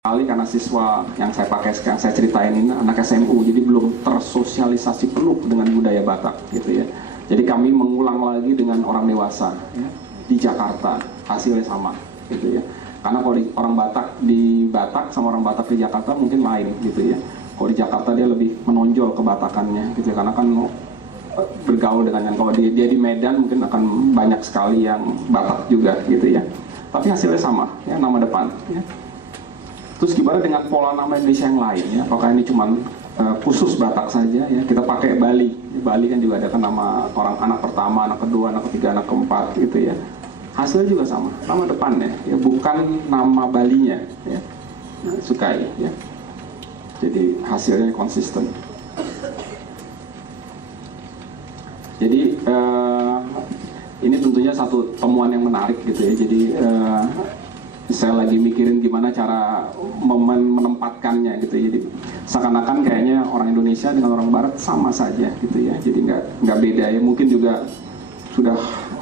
kali karena siswa yang saya pakai sekarang saya ceritain ini anak SMU, jadi belum tersosialisasi penuh dengan budaya Batak gitu ya. Jadi kami mengulang lagi dengan orang dewasa ya, di Jakarta, hasilnya sama gitu ya. Karena kalau orang Batak di Batak sama orang Batak di Jakarta mungkin lain gitu ya. Kalau di Jakarta dia lebih menonjol kebatakannya gitu ya, karena kan bergaul dengan yang kalau dia di Medan mungkin akan banyak sekali yang Batak juga gitu ya. Tapi hasilnya sama ya, nama depan ya. Terus gimana dengan pola nama Indonesia yang lain ya? Apakah ini cuma khusus Batak saja ya? Kita pakai Bali. Bali kan juga ada kan nama orang anak pertama, anak kedua, anak ketiga, anak keempat gitu ya. Hasilnya juga sama, nama depannya ya, bukan nama Balinya ya. Sukai ya. Jadi hasilnya konsisten. Jadi ini tentunya satu temuan yang menarik gitu ya. Jadi saya lagi mikirin gimana cara menempatkannya gitu ya. Jadi seakan-akan kayaknya orang Indonesia dengan orang Barat sama saja gitu ya. Jadi nggak beda ya. Mungkin juga sudah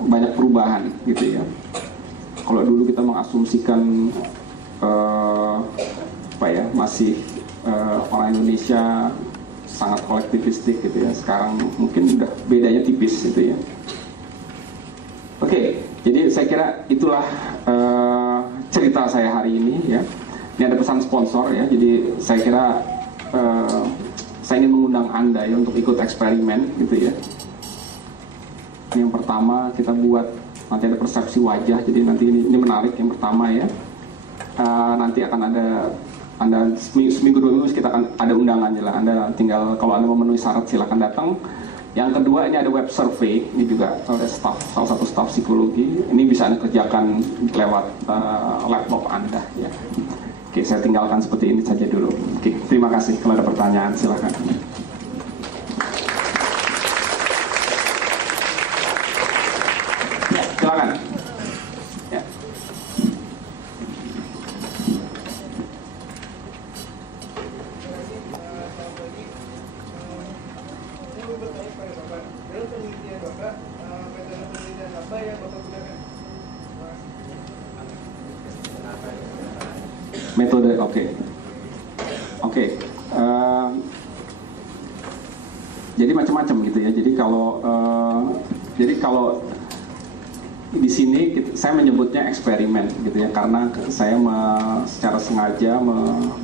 banyak perubahan gitu ya. Kalau dulu kita mengasumsikan masih orang Indonesia sangat kolektivistik gitu ya. Sekarang mungkin udah bedanya tipis gitu ya. Oke, jadi saya kira itulah cerita saya hari ini ya. Ini ada pesan sponsor ya. Jadi saya kira saya ingin mengundang Anda ya untuk ikut eksperimen gitu ya. Yang pertama kita buat nanti ada persepsi wajah. Jadi nanti ini menarik yang pertama ya. Nanti akan ada Anda seminggu 2 minggu kita akan ada undangannya lah. Anda tinggal kalau Anda memenuhi syarat silakan datang. Yang kedua ini ada web survey, ini juga oleh salah satu staf psikologi. Ini bisa Anda kerjakan lewat laptop Anda ya. Oke, saya tinggalkan seperti ini saja dulu. Oke, terima kasih. Kalau ada pertanyaan silakan. Ya, silakan. Ya. Metode, oke. Jadi macam-macam gitu ya. Jadi kalau di sini saya menyebutnya eksperimen gitu ya, karena saya secara sengaja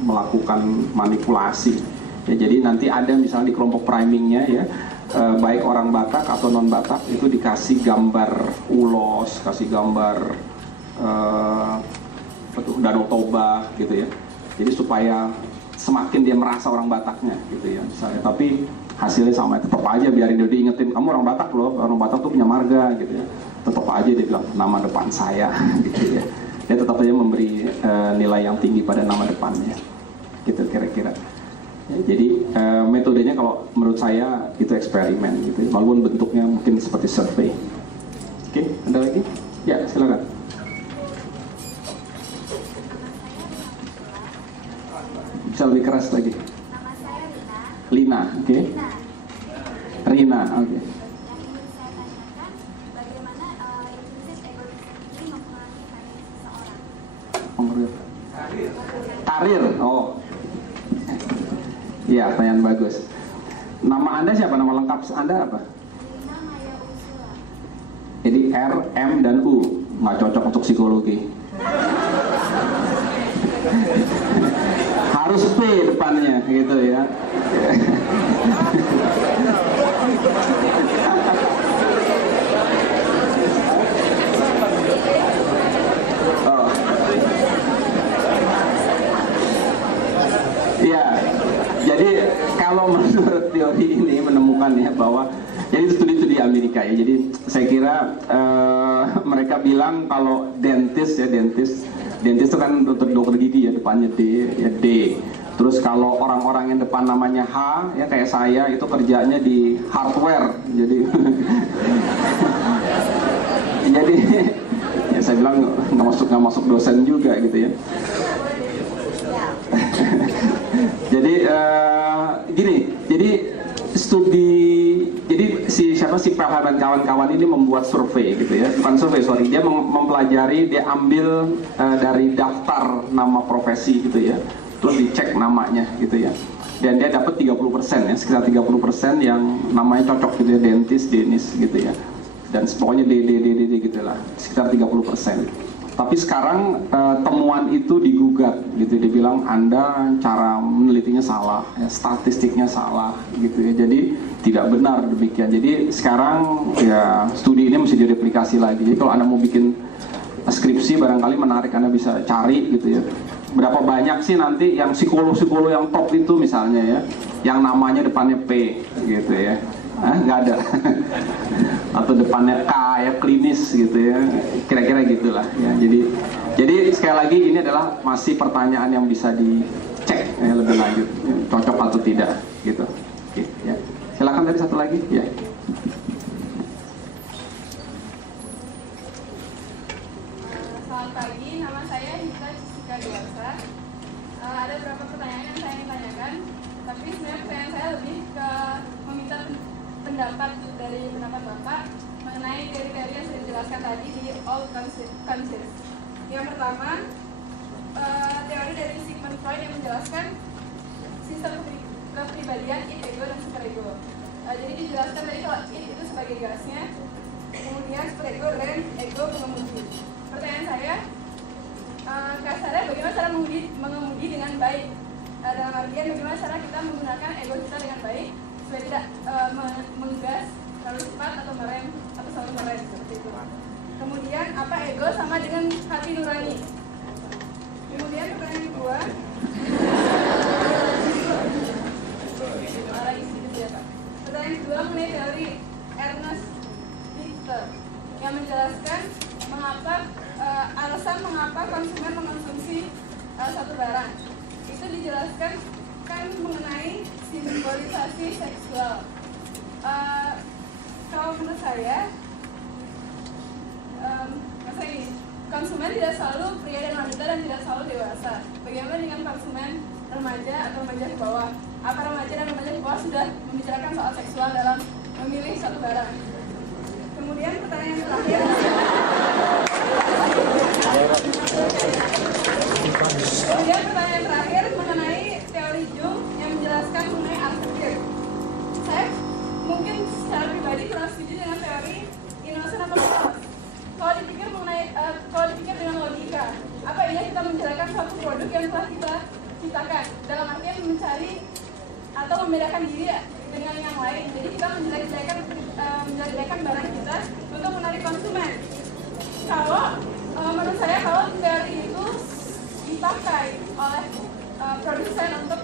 melakukan manipulasi. Ya, jadi nanti ada misalnya di kelompok primingnya ya, baik orang Batak atau non Batak itu dikasih gambar ulos, kasih gambar Danau Toba gitu ya. Jadi supaya semakin dia merasa orang Bataknya gitu ya misalnya. Tapi hasilnya sama, tetap aja biarin dia diingetin kamu orang Batak loh, orang Batak tuh punya marga gitu ya. Tetap aja dia bilang nama depan saya gitu ya. Dia tetap aja memberi nilai yang tinggi pada nama depannya. Gitu kira-kira. Ya, jadi metodenya kalau menurut saya itu eksperimen gitu ya. Walaupun bentuknya mungkin seperti survei. Oke, ada lagi? Ya, silakan. Bisa lebih keras lagi. Nama saya Lina, oke. Rina, oke. Yang ingin saya tanyakan, bagaimana implisit egoisme ini mempengaruhi karir seseorang? Karir, oh. Iya, pertanyaan bagus. Nama Anda siapa? Nama lengkap Anda apa? Rina Maya Ursula. Jadi R, M, dan U. Nggak cocok untuk psikologi. Harus P depannya gitu ya. Oh. Iya. Jadi kalau menurut teori ini menemukannya bahwa jadi studi-studi Amerika ya. Jadi saya kira mereka bilang kalau dentist itu kan dokter gigi ya, depannya D ya D. Terus kalau orang-orang yang depan namanya H ya kayak saya itu kerjanya di hardware. Jadi jadi ya saya bilang nggak masuk dosen juga gitu ya. Jadi gini, jadi studi, jadi si siapa siapa si Pelham dan kawan-kawan ini membuat survei gitu ya, bukan survei sorry, dia mempelajari, dia ambil dari daftar nama profesi gitu ya, terus dicek namanya gitu ya, dan dia dapat 30% ya, sekitar 30% yang namanya cocok gitu ya, dentis, denis gitu ya, dan pokoknya D gitu lah, sekitar 30%. Tapi sekarang temuan itu digugat gitu, dibilang Anda cara menelitinya salah, ya, statistiknya salah gitu ya, jadi tidak benar demikian. Jadi sekarang ya studi ini mesti direplikasi lagi. Jadi kalau Anda mau bikin skripsi barangkali menarik, Anda bisa cari gitu ya. Berapa banyak sih nanti yang psikolog yang top itu misalnya ya, yang namanya depannya P gitu ya. Nggak ada. Atau depannya K ya, klinis gitu ya, kira-kira gitulah ya. Jadi sekali lagi ini adalah masih pertanyaan yang bisa dicek ya, lebih lanjut ya, cocok atau tidak gitu. Oke, ya. Silakan tadi satu lagi ya. Selamat pagi, nama saya Hita Jessica Dewasa. Ada beberapa pertanyaan yang saya ingin tanyakan, tapi sebenarnya pertanyaan saya lebih ke meminta pendapat dari pendapat Bapak mengenai teori-teori yang sudah dijelaskan tadi di all conscious. Yang pertama, teori dari Sigmund Freud yang menjelaskan sistem kepribadian id, ego, dan superego. Jadi dijelaskan tadi kalau id itu sebagai gasnya, kemudian superego dan ego pengemudi. Pertanyaan saya, kasarnya bagaimana cara mengemudi dengan baik? Dalam artian bagaimana cara kita menggunakan ego kita dengan baik supaya tidak menggas terlalu cepat atau merem atau selalu merem seperti itu. Kemudian apa ego sama dengan hati nurani? Kemudian pertanyaan kedua, pertanyaan kedua mengenai teori Ernest Richter yang menjelaskan alasan mengapa konsumen mengkonsumsi satu barang. Itu dijelaskan kan mengenai simbolisasi seksual. Kalau menurut saya, ini konsumen tidak selalu pria dan wanita dan tidak selalu dewasa. Bagaimana dengan konsumen remaja atau remaja di bawah? Apa remaja dan remaja di bawah sudah membicarakan soal seksual dalam memilih satu barang? Kemudian pertanyaan terakhir. Mengenai teori Jung yang menjelaskan mengenai aftercare. Saya mungkin secara pribadi kurang setuju dengan teori innocent atau false. Kalau dipikir dengan logika, apa iya kita menjalankan suatu produk yang telah kita ciptakan dalam artian mencari atau membedakan diri dengan yang lain. Jadi kita menjelek-jelekan barang kita untuk menarik konsumen. Kalau menurut saya kalau teori itu dipakai oleh produsen untuk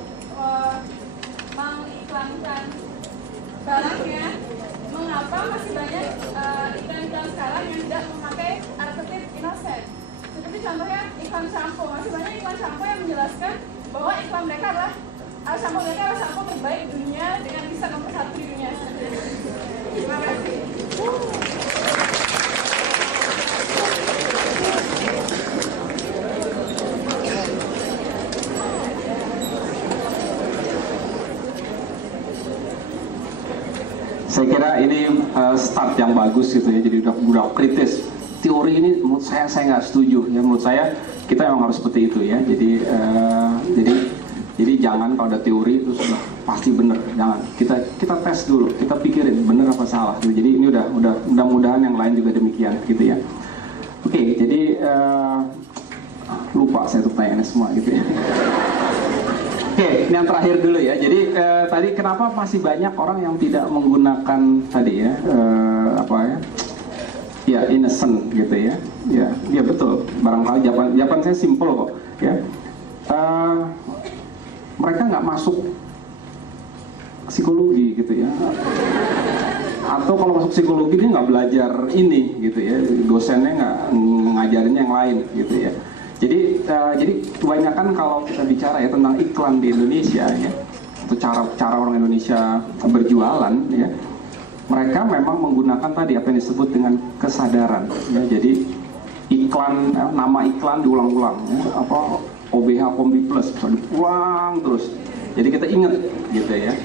mengiklankan barangnya, mengapa masih banyak iklan-iklan sekarang yang tidak memakai archetype innocent? Seperti contohnya iklan sampo, masih banyak iklan sampo yang menjelaskan bahwa iklan mereka adalah sampo mereka adalah sampo terbaik dunia dengan bisa nomor 1 di dunia. Terima kasih. Saya kira ini start yang bagus gitu ya, jadi udah kritis. Teori ini menurut saya nggak setuju ya, menurut saya kita memang harus seperti itu ya. Jadi jangan kalau ada teori itu sudah pasti benar, jangan. Kita tes dulu, kita pikirin benar apa salah. Jadi ini mudah-mudahan yang lain juga demikian gitu ya. Oke, jadi lupa saya tuh pertanyaannya semua gitu ya. Oke, ini yang terakhir dulu ya. Jadi tadi kenapa masih banyak orang yang tidak menggunakan tadi ya ya innocent gitu ya. Ya betul. Barangkali jawaban saya simple kok. Ya, mereka nggak masuk psikologi gitu ya. Atau kalau masuk psikologi dia nggak belajar ini gitu ya. Dosennya nggak ngajarin yang lain gitu ya. Jadi kebanyakan kalau kita bicara ya tentang iklan di Indonesia ya, atau cara orang Indonesia berjualan ya, mereka memang menggunakan tadi apa yang disebut dengan kesadaran ya. Jadi iklan, nama iklan diulang-ulang ya, apa OBH Kombi Plus diulang terus. Jadi kita ingat gitu ya.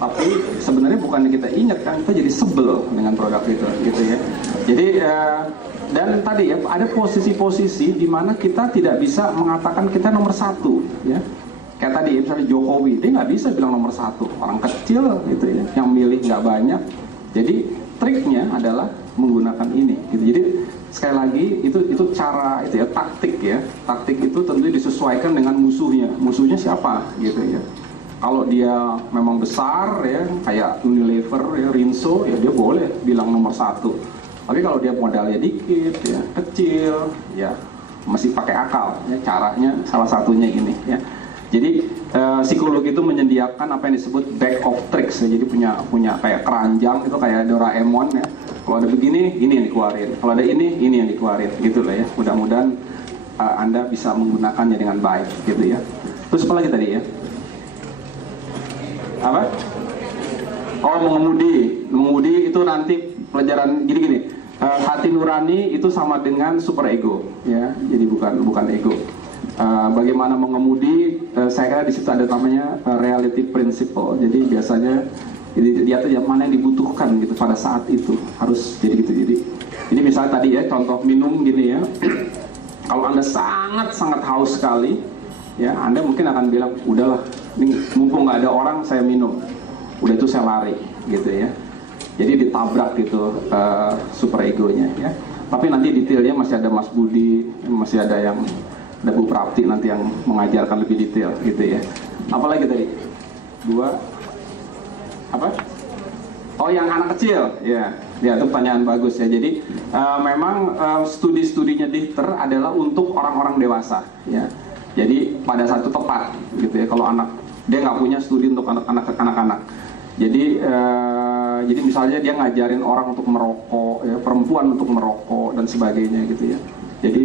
tapi sebenarnya bukan kita ingat kan, kita jadi sebel dengan produk itu gitu ya. Jadi dan tadi ya ada posisi-posisi di mana kita tidak bisa mengatakan kita nomor satu ya. Kayak tadi misalnya Jokowi, dia nggak bisa bilang nomor satu, orang kecil gitu ya, yang milih nggak banyak. Jadi triknya adalah menggunakan ini gitu. Jadi sekali lagi itu cara itu ya, taktik ya. Taktik itu tentu disesuaikan dengan musuhnya. Musuhnya siapa gitu ya. Kalau dia memang besar ya, kayak Unilever ya, Rinso ya, dia boleh bilang nomor satu. Tapi kalau dia modalnya dikit ya, kecil ya, masih pakai akal ya. Caranya salah satunya ini ya. Jadi psikologi itu menyediakan apa yang disebut bag of tricks ya. Jadi punya kayak keranjang itu kayak Doraemon ya. Kalau ada begini, ini yang dikeluarin. Kalau ada ini yang dikeluarin. Gitu lah ya. Mudah-mudahan Anda bisa menggunakannya dengan baik gitu ya. Terus apa lagi tadi ya? Apa? Oh, mengemudi itu nanti pelajaran gini. Hati nurani itu sama dengan super ego ya. Jadi bukan ego. Bagaimana mengemudi, saya kira di situ ada namanya reality principle. Jadi biasanya dia tuh yang mana yang dibutuhkan gitu pada saat itu, harus jadi gitu. Jadi misalnya tadi ya contoh minum gini ya. Kalau Anda sangat haus sekali ya, Anda mungkin akan bilang udahlah, ini mumpung nggak ada orang saya minum, udah itu saya lari gitu ya. Jadi ditabrak gitu super egonya ya. Tapi nanti detailnya masih ada Mas Budi, masih ada Bu Prapti nanti yang mengajarkan lebih detail gitu ya. Apalagi tadi? 2 apa? Oh, yang anak kecil ya. Ya, itu pertanyaan bagus ya. Jadi memang studi-studinya Dichter adalah untuk orang-orang dewasa ya. Jadi pada satu tepat gitu ya. Kalau dia nggak punya studi untuk anak-anak. Jadi misalnya dia ngajarin orang untuk merokok, ya, perempuan untuk merokok dan sebagainya gitu ya. Jadi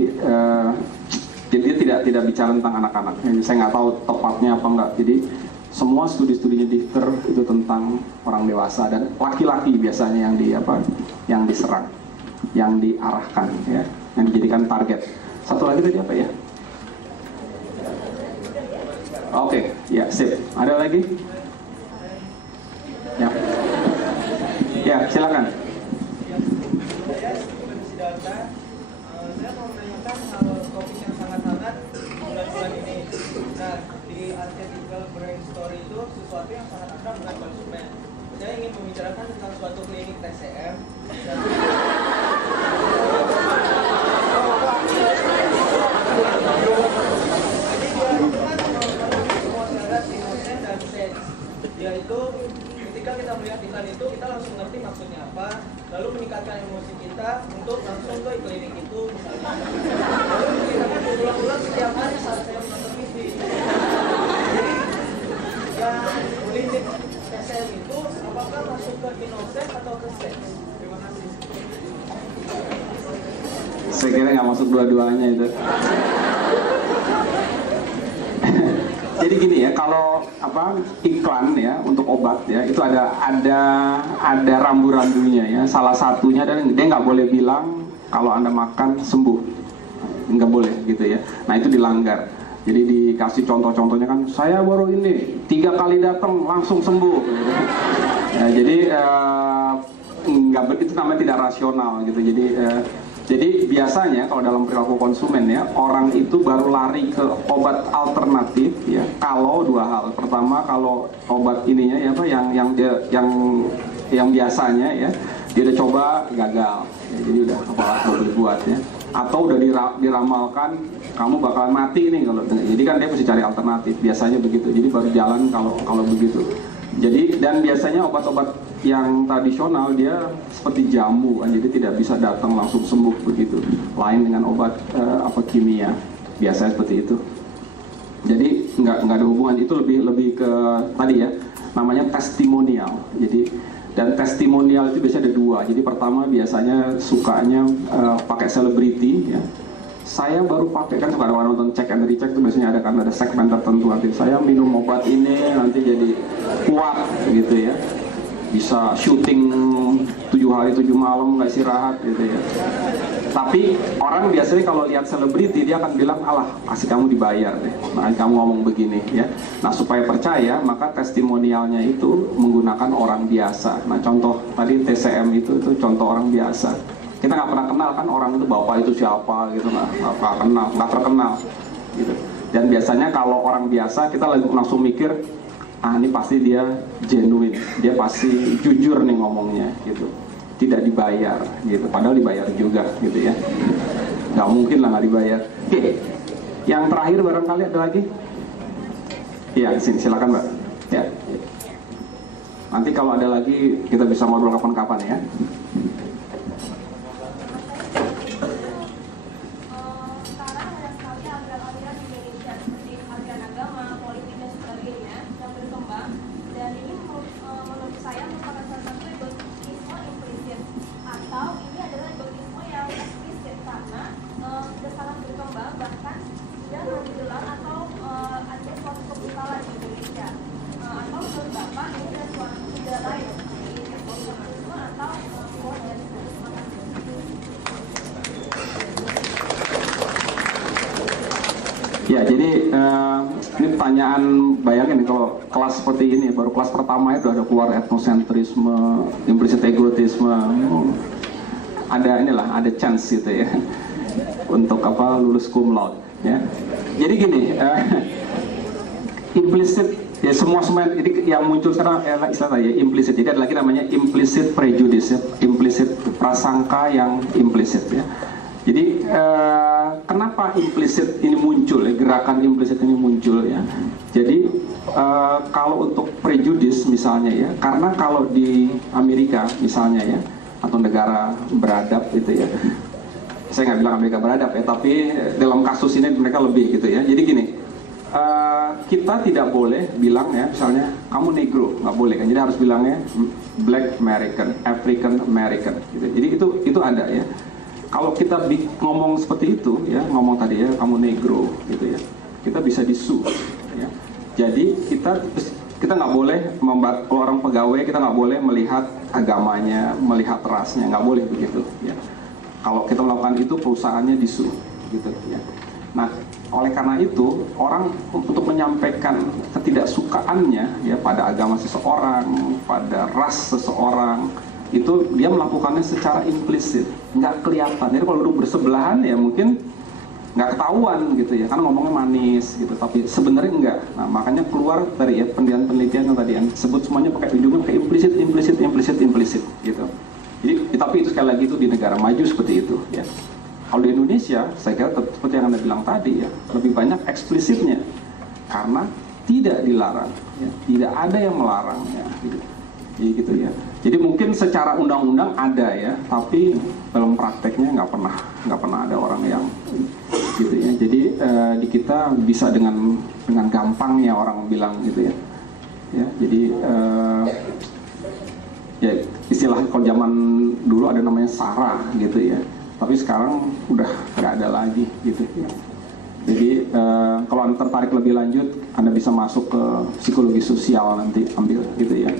dia tidak bicara tentang anak-anak. Saya nggak tahu tepatnya apa enggak. Jadi semua studi-studinya Dichter itu tentang orang dewasa dan laki-laki biasanya yang diserang, yang diarahkan ya, yang dijadikan target. Satu lagi tadi apa ya? Oke, ya sip. Ada lagi? Ya. Ya, silakan. Saya mau menanyakan hal topik yang sangat hangat bulan-bulan ini. Nah, di artikel Brain Story itu sesuatu yang sangat akrab dengan konsumen. Saya ingin membicarakan tentang suatu klinik TCM dan jadi dia itu kan memenuhi semua syarat inosen dan sense. Yaitu ketika kita melihat iklan itu kita langsung ngerti maksudnya apa, lalu meningkatkan emosi kita untuk langsung ke klinik itu misalnya. Lalu kita kan berulang-ulang setiap hari saat saya menonton TV. Jadi yang klinik TCM itu apakah masuk ke inosen atau ke seks? Terima kasih. Saya kira nggak masuk dua-duanya itu. Jadi gini ya, kalau iklan ya untuk obat ya itu ada rambu-rambunya ya. Salah satunya dan dia nggak boleh bilang kalau Anda makan sembuh, nggak boleh gitu ya. Nah itu dilanggar. Jadi dikasih contoh-contohnya kan, saya baru ini 3 kali datang langsung sembuh. Gitu. Ya, jadi itu namanya tidak rasional gitu. Jadi biasanya kalau dalam perilaku konsumen ya, orang itu baru lari ke obat alternatif ya kalau 2 hal. Pertama, kalau obat ininya ya yang biasanya ya dia udah coba gagal. Ya, jadi udah kepala boleh buat ya. Atau udah diramalkan kamu bakalan mati nih kalau. Jadi kan dia mesti cari alternatif. Biasanya begitu. Jadi baru jalan kalau begitu. Jadi dan biasanya obat-obat yang tradisional dia seperti jamu kan, jadi tidak bisa datang langsung sembuh begitu. Lain dengan obat kimia, biasanya seperti itu. Jadi nggak ada hubungan, itu lebih ke tadi ya, namanya testimonial. Jadi dan testimonial itu biasanya ada 2. Jadi pertama biasanya sukanya pakai selebriti ya. Saya baru pakai, kan suka ada orang nonton Check and Recheck itu biasanya ada segmen tertentu nanti saya minum obat ini nanti jadi kuat gitu ya, bisa syuting 7 hari 7 malam nggak istirahat gitu ya. Tapi orang biasanya kalau lihat selebriti dia akan bilang, alah kasih kamu dibayar deh, nah kamu ngomong begini ya. Nah supaya percaya maka testimonialnya itu menggunakan orang biasa. Nah contoh tadi TCM itu contoh orang biasa. Kita nggak pernah kenal kan orang itu bapak itu siapa gitu, nggak kenal, nggak terkenal gitu. Dan biasanya kalau orang biasa kita langsung mikir, ah ini pasti dia genuine, dia pasti jujur nih ngomongnya gitu, tidak dibayar gitu, padahal dibayar juga gitu ya, nggak mungkin lah nggak dibayar. Oke, yang terakhir barangkali ada lagi? Iya, sini silakan Mbak. Ya, nanti kalau ada lagi kita bisa ngobrol kapan-kapan ya. Sekarang banyak sekali aliran-aliran di Indonesia seperti aliran agama, politik dan sebagainya yang berkembang, dan ini menurut saya merupakan salah satu egotisme implisit, atau ini adalah egotisme yang eksplisit karena sudah sangat berkembang, bahkan sudah menjelang atau ada suatu kebrutalan di Indonesia. Atau menurut Bapak ini adalah sudah lain seperti egotisme atau keluar dari egotisme. Ya, jadi ini pertanyaan, bayangin kalau kelas seperti ini, baru kelas pertama itu ada keluar etnosentrisme, implicit egotisme, ada inilah, ada chance gitu ya, untuk apa lulus cum laude ya. Jadi gini, implicit ya semua jadi yang muncul sekarang istilah saya implicit. Jadi ada lagi namanya implicit prejudice ya, implicit prasangka yang implicit ya. Jadi kenapa implisit ini muncul ya, gerakan implisit ini muncul ya. Jadi kalau untuk prejudis misalnya ya, karena kalau di Amerika misalnya ya, atau negara beradab gitu ya, saya nggak bilang Amerika beradab ya, tapi dalam kasus ini mereka lebih gitu ya. Jadi gini, kita tidak boleh bilang ya, misalnya kamu negro, nggak boleh kan. Jadi harus bilangnya Black American, African American gitu. Jadi itu ada ya. Kalau kita ngomong seperti itu ya, ngomong tadi ya kamu negro gitu ya, kita bisa disu ya. Jadi kita nggak boleh membuat orang pegawai, kita nggak boleh melihat agamanya, melihat rasnya, nggak boleh begitu ya. Kalau kita melakukan itu perusahaannya disu gitu ya. Nah oleh karena itu orang untuk menyampaikan ketidaksukaannya ya pada agama seseorang, pada ras seseorang, itu dia melakukannya secara implisit, nggak kelihatan. Jadi kalau duduk bersebelahan ya mungkin nggak ketahuan gitu ya, karena ngomongnya manis gitu, tapi sebenarnya enggak. Nah makanya keluar dari ya penelitian yang tadi yang sebut semuanya pakai ujungnya pakai implisit gitu. Jadi tapi itu sekali lagi itu di negara maju seperti itu ya. Kalau di Indonesia saya kira seperti yang Anda bilang tadi ya, lebih banyak eksplisitnya karena tidak dilarang ya, tidak ada yang melarang ya gitu. Jadi gitu ya. Jadi mungkin secara undang-undang ada ya, tapi dalam prakteknya nggak pernah ada orang yang gitu ya. Jadi di kita bisa dengan gampangnya orang bilang gitu ya. Ya, jadi ya istilah kalau zaman dulu ada namanya SARA gitu ya. Tapi sekarang udah nggak ada lagi gitu ya. Jadi kalau Anda tertarik lebih lanjut, Anda bisa masuk ke psikologi sosial nanti ambil gitu ya.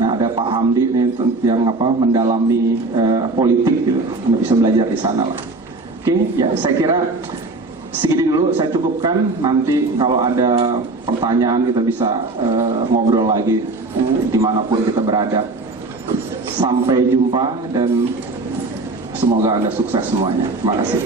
Nah ada Pak Hamdi nih yang mendalami politik gitu, Anda bisa belajar di sana lah. Oke, ya saya kira segini dulu saya cukupkan. Nanti kalau ada pertanyaan kita bisa ngobrol lagi dimanapun kita berada. Sampai jumpa dan semoga Anda sukses semuanya. Terima kasih.